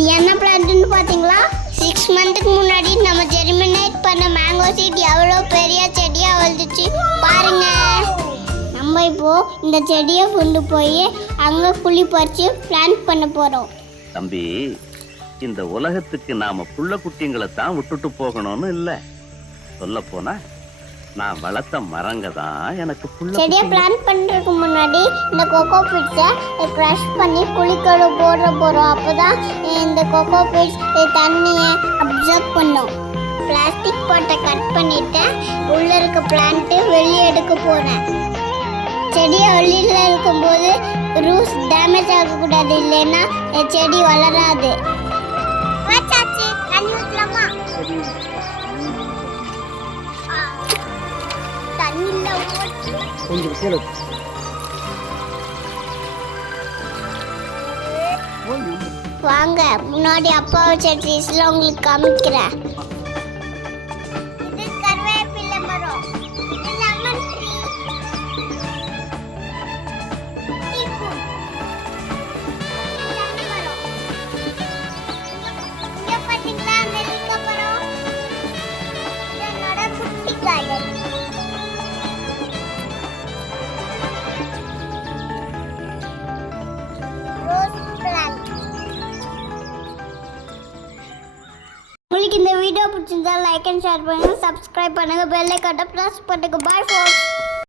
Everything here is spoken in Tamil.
இது என்ன பிளான்ட்னு பார்த்தீங்களா? 6 மந்த்துக்கு முன்னாடி நம்ம ஜெர்மினேட் பண்ண மேங்கோ சீட் எவ்வளோ பெரிய செடியாக வளர்ந்துச்சு பாருங்க. நம்ம இப்போ இந்த செடியை கொண்டு போய் அங்கே குழி பறித்து பிளான்ட் பண்ண போகிறோம். தம்பி, இந்த உலகத்துக்கு நாம புள்ள குட்டிங்களை தான் விட்டுட்டு போகணும்னு இல்லை. சொல்ல போனா நான் வளர்த்த மரங்க தான் எனக்கு புள்ள. செடியை பிளான்ட் பண்ணுறதுக்கு முன்னாடி இந்த கொக்கோ பீட்ஸை க்ரஷ் பண்ணி குழிக்கொழு போடுறோம். அப்போ தான் இந்த கொக்கோ பீட்ஸ் தண்ணியை அப்சர்வ் பண்ணும். பிளாஸ்டிக் பாட்டை கட் பண்ணிவிட்டு உள்ளே இருக்க பிளான்ட்டு வெளியே எடுக்க போகிறேன். செடியை வெளியில் இருக்கும்போது ரூட்ஸ் டேமேஜ் ஆகக்கூடாது, இல்லைன்னா செடி வளராது. வாங்க, முன்னாடி அப்பா வச்ச ட்ரீஸ்ல உங்களுக்கு காமிக்கிறேன். இது கருவேப்பிலை மரம், இது லெமன் ட்ரீ, இங்க பாத்தீங்களா நெல்லிக்காய் மரம், இது என்னோட குட்டி கார்டன். உங்களுக்கு இந்த வீடியோ பிடிச்சிருந்தா லைக் அண்ட் ஷேர் பண்ணுங்க, சப்ஸ்கிரைப் பண்ணுங்க, பெல் ஐகானை பிரஸ் பண்ணுங்க. Bye for